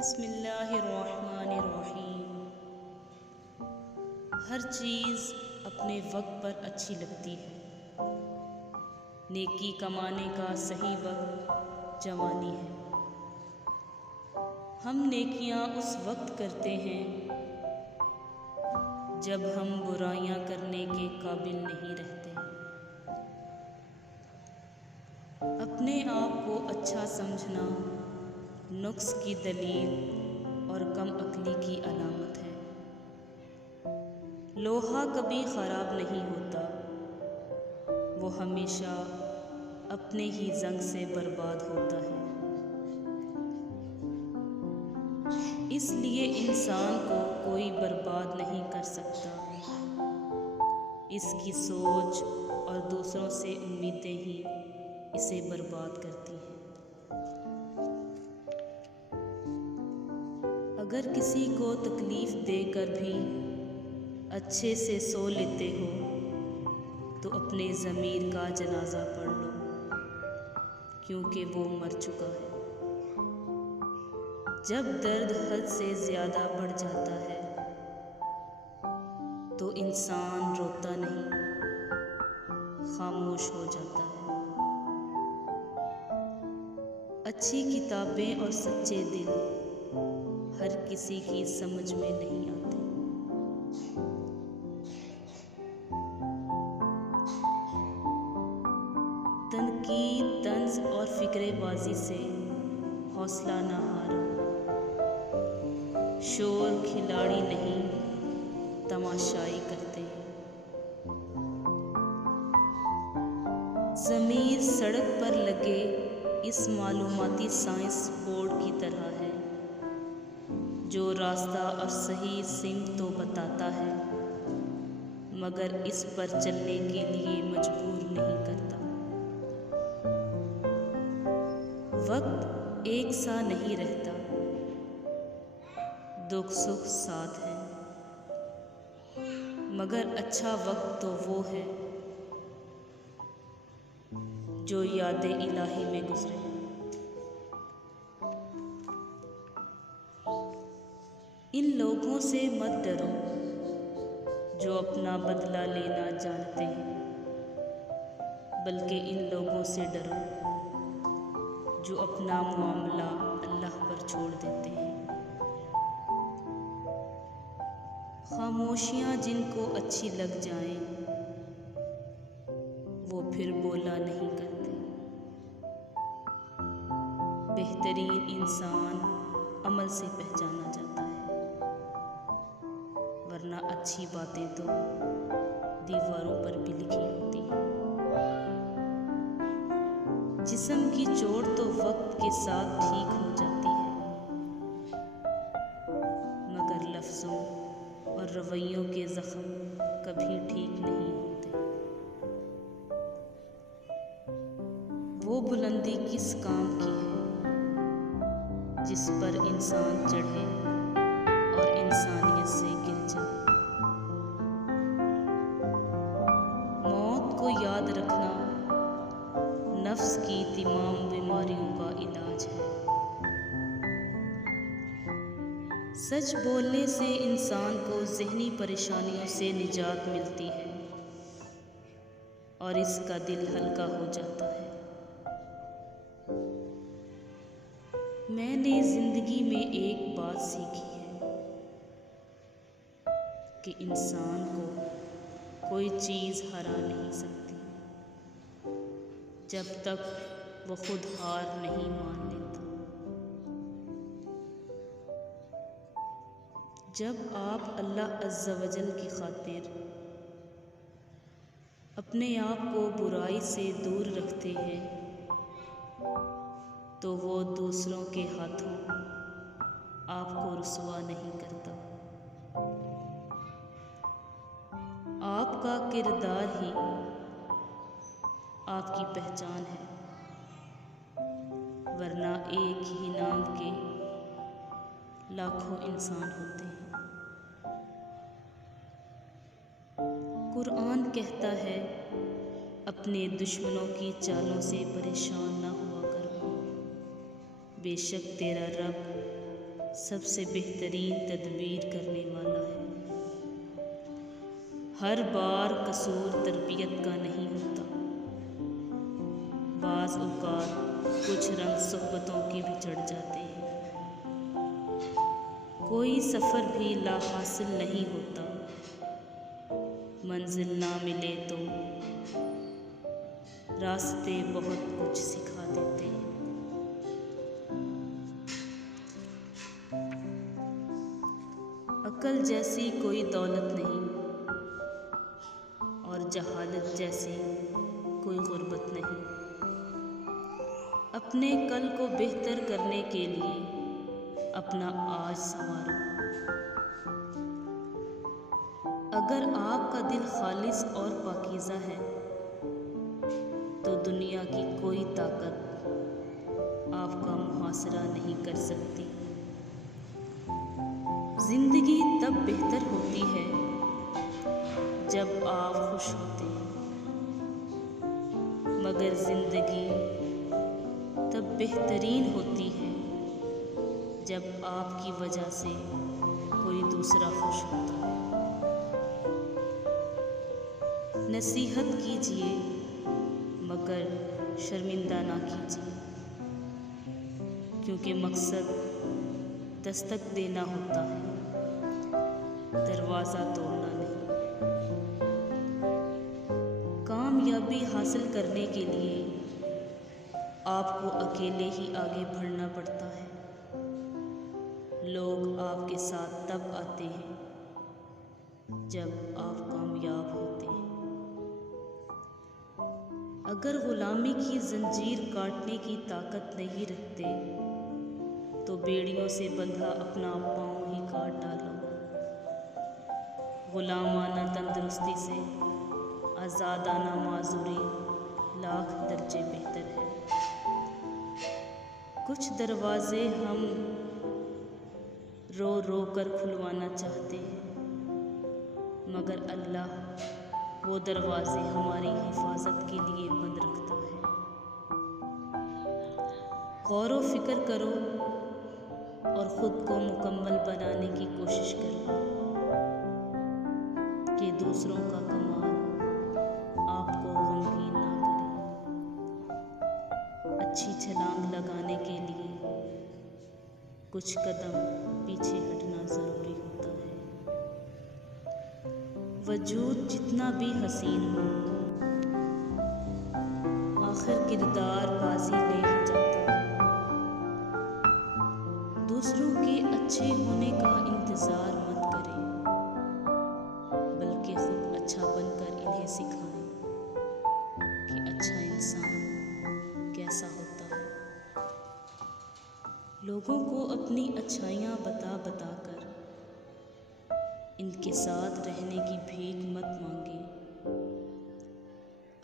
बिस्मिल्लाहिर्रहमानिर्रहीम। हर चीज़ अपने वक्त पर अच्छी लगती है। नेकी कमाने का सही वक्त जवानी है। हम नेकियां उस वक्त करते हैं जब हम बुराइयां करने के काबिल नहीं रहते। अपने आप को अच्छा समझना नुक्स की दलील और कम अक्ली की अलामत है। लोहा कभी ख़राब नहीं होता, वो हमेशा अपने ही जंग से बर्बाद होता है। इसलिए इंसान को कोई बर्बाद नहीं कर सकता। इसकी सोच और दूसरों से उम्मीदें ही इसे बर्बाद करती हैं। अगर किसी को तकलीफ़ देकर भी अच्छे से सो लेते हो तो अपने ज़मीर का जनाजा पढ़ लो, क्योंकि वो मर चुका है। जब दर्द हद से ज़्यादा बढ़ जाता है तो इंसान रोता नहीं, खामोश हो जाता है। अच्छी किताबें और सच्चे दिल हर किसी की समझ में नहीं आते। तनकीद, तंज और फिक्रेबाजी से हौसला ना हारो। शोर खिलाड़ी नहीं, तमाशाई करते हैं। ज़मीर सड़क पर लगे इस मालूमाती साइंस बोर्ड की तरह है, जो रास्ता और सही सिमत तो बताता है मगर इस पर चलने के लिए मजबूर नहीं करता। वक्त एक सा नहीं रहता, दुख सुख साथ है, मगर अच्छा वक्त तो वो है जो याद इलाही में गुजरे। इन लोगों से मत डरो जो अपना बदला लेना जानते हैं, बल्कि इन लोगों से डरो जो अपना मामला अल्लाह पर छोड़ देते हैं। खामोशियाँ जिनको अच्छी लग जाएं, वो फिर बोला नहीं करते। बेहतरीन इंसान अमल से पहचाना जाता है, वरना अच्छी बातें तो दीवारों पर भी लिखी होती हैं। जिस्म की चोट तो वक्त के साथ ठीक हो जाती है, मगर लफ्ज़ों और रवैयों के ज़ख्म कभी ठीक नहीं होते। वो बुलंदी किस काम की है जिस पर इंसान चढ़े और इंसानियत से गिर जाए। मौत को याद रखना नफ्स की तमाम बीमारियों का इलाज है। सच बोलने से इंसान को ज़हनी परेशानियों से निजात मिलती है और इसका दिल हल्का हो जाता है। मैंने ज़िंदगी में एक बात सीखी है कि इंसान को कोई चीज़ हरा नहीं सकती जब तक वो खुद हार नहीं मान लेता। जब आप अल्लाह अज़्ज़ा वजल की खातिर अपने आप को बुराई से दूर रखते हैं तो वो दूसरों के हाथों आपको रुसवा नहीं करता। आपका किरदार ही आपकी पहचान है, वरना एक ही नाम के लाखों इंसान होते हैं। कुरान कहता है, अपने दुश्मनों की चालों से परेशान ना हुआ करो, बेशक तेरा रब सबसे बेहतरीन तदबीर करने वाला है। हर बार कसूर तरबियत का नहीं होता, बाज़ औक़ात कुछ रंग सोहबतों के भी चढ़ जाते हैं। कोई सफ़र भी लाहासिल नहीं होता, मंजिल ना मिले तो रास्ते बहुत कुछ सिखा देते हैं। अक्ल जैसी कोई दौलत नहीं और जहालत जैसी कोई गुर्बत नहीं। अपने कल को बेहतर करने के लिए अपना आज संवारो। अगर आपका दिल खालिस और पाकीज़ा है तो दुनिया की कोई ताकत आपका मुहासरा नहीं कर सकती। जिंदगी तब बेहतर होती है जब आप खुश होते हैं, मगर जिंदगी तब बेहतरीन होती है जब आपकी वजह से कोई दूसरा खुश होता है। नसीहत कीजिए मगर शर्मिंदा ना कीजिए, क्योंकि मकसद दस्तक देना होता है, दरवाज़ा तोड़ना नहीं। कामयाबी हासिल करने के लिए आपको अकेले ही आगे बढ़ना पड़ता है। लोग आपके साथ तब आते हैं जब आप कामयाब होते हैं। अगर गुलामी की जंजीर काटने की ताकत नहीं रखते तो बेड़ियों से बंधा अपना पाँव ही काट डालो। गुलामाना तंदुरुस्ती से आज़ादाना माजूरी लाख दर्जे बेहतर है। कुछ दरवाजे हम रो रो कर खुलवाना चाहते हैं, मगर अल्लाह वो दरवाजे हमारी हिफाजत के लिए बंद रखता है। गौर व फिक्र करो और ख़ुद को मुकम्मल बनाने की कोशिश करो कि दूसरों का कमाल आपको गमगीन ना करे। अच्छी छलांग लगाने के लिए कुछ कदम पीछे हटना ज़रूरी होता है। वजूद जितना भी हसीन हो, आखिर किरदार बाजी ले ही जाता है। दूसरों के अच्छे होने का इंतज़ार मत करें, बल्कि खुद अच्छा बनकर इन्हें सिखाएं कि अच्छा इंसान कैसा होता है। लोगों को अपनी अच्छाइयाँ बता बता कर इनके साथ रहने की भीख मत मांगे।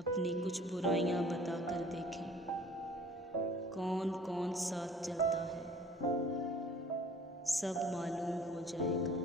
अपनी कुछ बुराइयां बताकर देखें कौन कौन साथ चलता है, सब मालूम हो जाएगा।